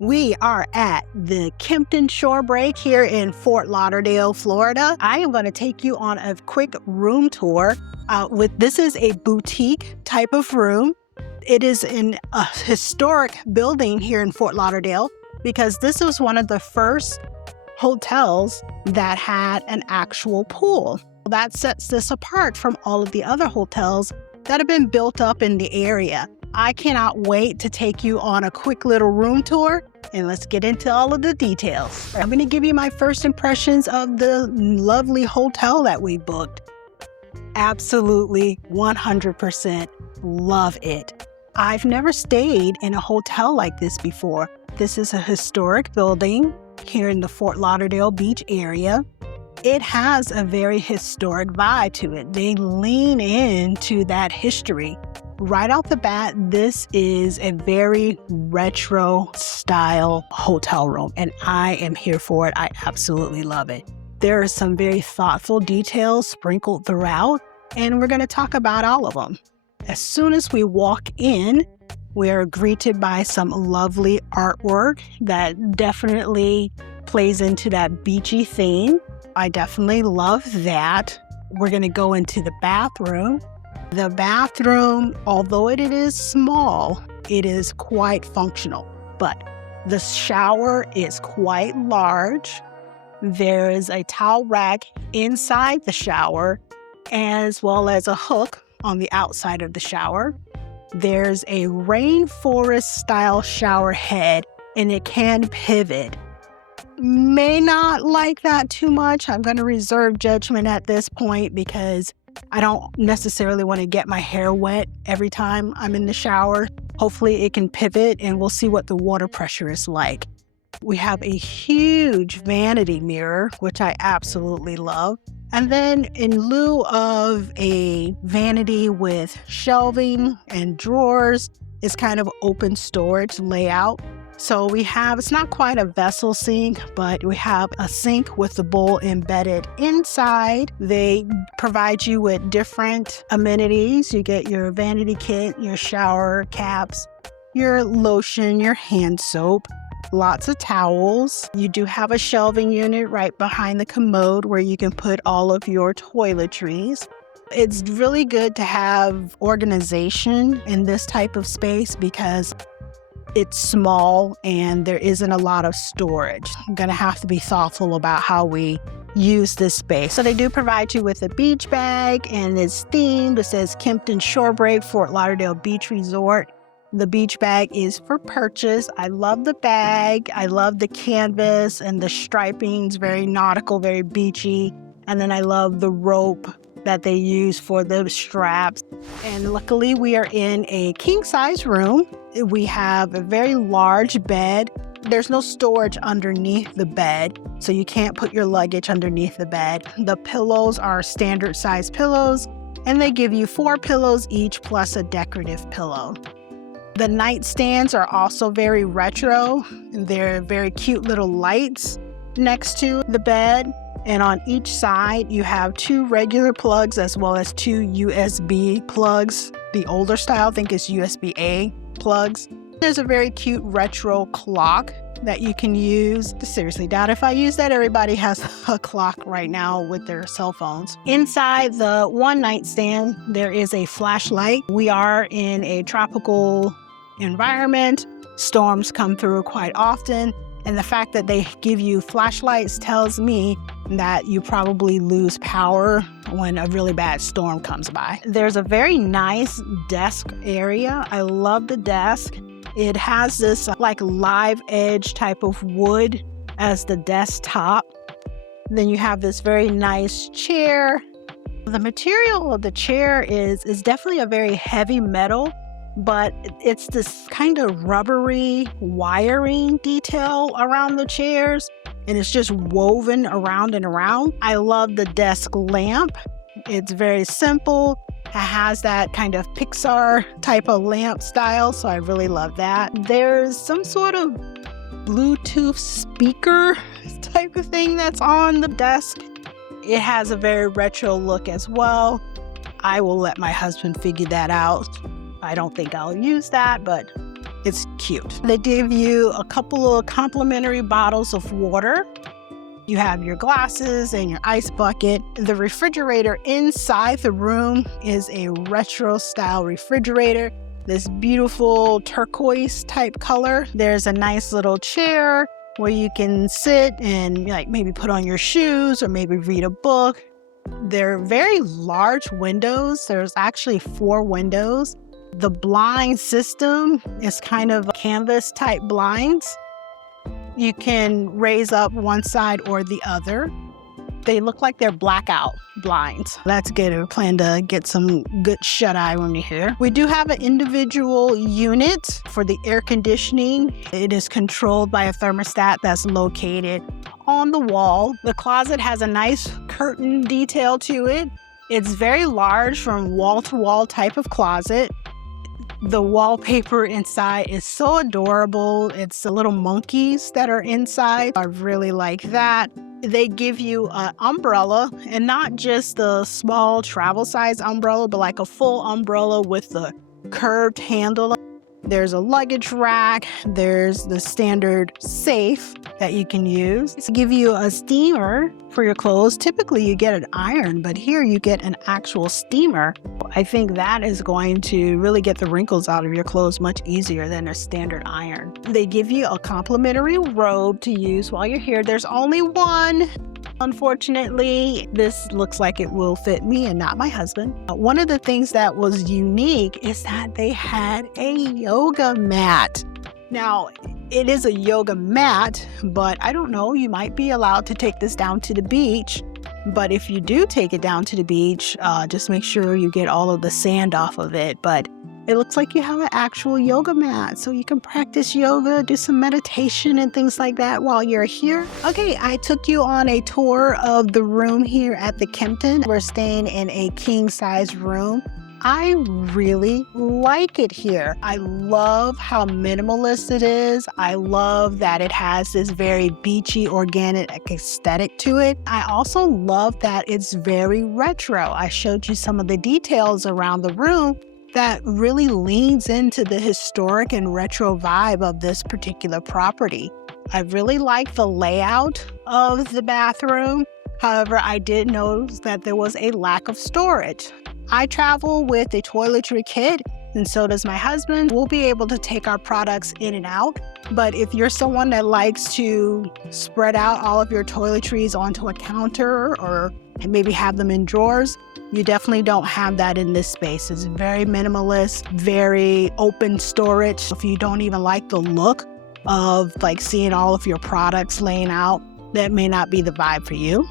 We are at the Kimpton Shorebreak here in Fort Lauderdale, Florida. I am going to take you on a quick room tour. This is a boutique type of room. It is in a historic building here in Fort Lauderdale because this was one of the first hotels that had an actual pool. That sets this apart from all of the other hotels that have been built up in the area. I cannot wait to take you on a quick little room tour and let's get into all of the details. I'm going to give you my first impressions of the lovely hotel that we booked. Absolutely 100% love it. I've never stayed in a hotel like this before. This is a historic building here in the Fort Lauderdale beach area. It has a very historic vibe to it. They lean into that history. Right off the bat, this is a very retro style hotel room, and I am here for it. I absolutely love it. There are some very thoughtful details sprinkled throughout, and we're going to talk about all of them. As soon as we walk in, we are greeted by some lovely artwork that definitely plays into that beachy theme. I definitely love that. We're going to go into the bathroom. The bathroom, although it is small, it is quite functional, but the shower is quite large. There is a towel rack inside the shower, as well as a hook on the outside of the shower. There's a rainforest-style shower head, and it can pivot. May not like that too much. I'm going to reserve judgment at this point because I don't necessarily want to get my hair wet every time I'm in the shower. Hopefully it can pivot and we'll see what the water pressure is like. We have a huge vanity mirror, which I absolutely love. And then in lieu of a vanity with shelving and drawers, it's kind of open storage layout. So we have, it's not quite a vessel sink, but we have a sink with the bowl embedded inside. They provide you with different amenities. You get your vanity kit, your shower caps, your lotion, your hand soap, lots of towels. You do have a shelving unit right behind the commode where you can put all of your toiletries. It's really good to have organization in this type of space because it's small and there isn't a lot of storage. I'm going to have to be thoughtful about how we use this space. So they do provide you with a beach bag, and it's themed. It says Kimpton Shorebreak, Fort Lauderdale Beach Resort. The beach bag is for purchase. I love the bag. I love the canvas and the stripings, very nautical, very beachy. And then I love the rope that they use for the straps. And luckily we are in a king-size room. We have a very large bed. There's no storage underneath the bed, so you can't put your luggage underneath the bed. The pillows are standard size pillows, and they give you 4 pillows each plus a decorative pillow. The nightstands are also very retro. They're very cute little lights next to the bed. And on each side, you have 2 regular plugs as well as 2 USB plugs. The older style, I think, is USB-A plugs. There's a very cute retro clock that you can use. Seriously, doubt if I use that. Everybody has a clock right now with their cell phones. Inside the one nightstand, there is a flashlight. We are in a tropical environment. Storms come through quite often. And the fact that they give you flashlights tells me that you probably lose power when a really bad storm comes by. There's a very nice desk area. I love the desk. It has this like live edge type of wood as the desktop. Then you have this very nice chair. The material of the chair is definitely a very heavy metal, but it's this kind of rubbery wiring detail around the chairs, and it's just woven around and around. I love the desk lamp. It's very simple. It has that kind of Pixar type of lamp style, so I really love that. There's some sort of Bluetooth speaker type of thing that's on the desk. It has a very retro look as well. I will let my husband figure that out. I don't think I'll use that, but It's cute. They give you a couple of complimentary bottles of water. You have your glasses and your ice bucket. The refrigerator inside the room is a retro style refrigerator. This beautiful turquoise type color. There's a nice little chair where you can sit and like maybe put on your shoes or maybe read a book. They're very large windows. There's actually 4 windows. The blind system is kind of canvas type blinds. You can raise up one side or the other. They look like they're blackout blinds. That's good. We plan to get some good shut-eye when you're here. We do have an individual unit for the air conditioning. It is controlled by a thermostat that's located on the wall. The closet has a nice curtain detail to it. It's very large, from wall-to-wall type of closet. The wallpaper inside is so adorable. It's the little monkeys that are inside. I really like that. They give you an umbrella, and not just the small travel size umbrella, but like a full umbrella with the curved handle. There's a luggage rack. There's the standard safe that you can use. They give you a steamer for your clothes. Typically you get an iron, but here you get an actual steamer. I think that is going to really get the wrinkles out of your clothes much easier than a standard iron. They give you a complimentary robe to use while you're here. There's only one. Unfortunately, this looks like it will fit me and not my husband. One of the things that was unique is that they had a yoga mat. Now, it is a yoga mat, but I don't know, you might be allowed to take this down to the beach. But if you do take it down to the beach, just make sure you get all of the sand off of it. But it looks like you have an actual yoga mat, so you can practice yoga, do some meditation and things like that while you're here. Okay, I took you on a tour of the room here at the Kimpton. We're staying in a king-size room. I really like it here. I love how minimalist it is. I love that it has this very beachy, organic aesthetic to it. I also love that it's very retro. I showed you some of the details around the room that really leans into the historic and retro vibe of this particular property. I really like the layout of the bathroom. However, I did notice that there was a lack of storage. I travel with a toiletry kit, and so does my husband. We'll be able to take our products in and out. But if you're someone that likes to spread out all of your toiletries onto a counter or maybe have them in drawers, you definitely don't have that in this space. It's very minimalist, very open storage. If you don't even like the look of like seeing all of your products laying out, that may not be the vibe for you.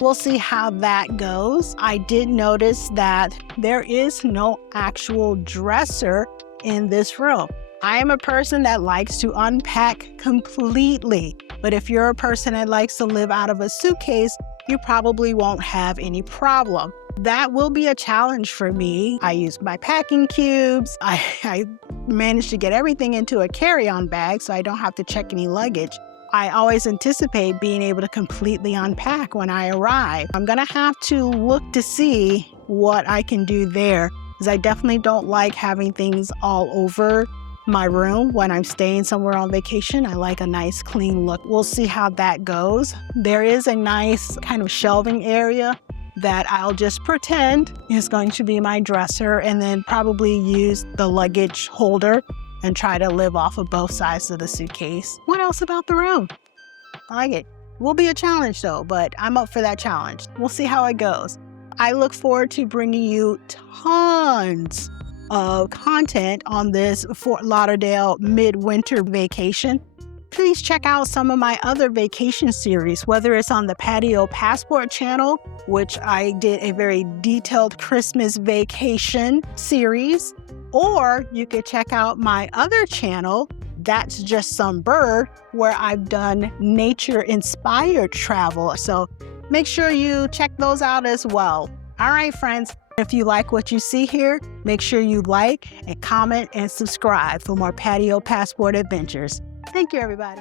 We'll see how that goes. I did notice that there is no actual dresser in this room. I am a person that likes to unpack completely, but if you're a person that likes to live out of a suitcase, you probably won't have any problem. That will be a challenge for me. I use my packing cubes. I managed to get everything into a carry-on bag so I don't have to check any luggage. I always anticipate being able to completely unpack when I arrive. I'm gonna have to look to see what I can do there, because I definitely don't like having things all over my room when I'm staying somewhere on vacation. I like a nice clean look. We'll see how that goes. There is a nice kind of shelving area that I'll just pretend is going to be my dresser, and then probably use the luggage holder and try to live off of both sides of the suitcase. What else about the room? I like it. Will be a challenge though, but I'm up for that challenge. We'll see how it goes. I look forward to bringing you tons of content on this Fort Lauderdale midwinter vacation. Please check out some of my other vacation series, whether it's on the Patio Passport channel, which I did a very detailed Christmas vacation series, or you could check out my other channel, That's Just Some Bird, where I've done nature-inspired travel. So make sure you check those out as well. All right, friends. If you like what you see here, make sure you like and comment and subscribe for more Patio Passport adventures. Thank you, everybody.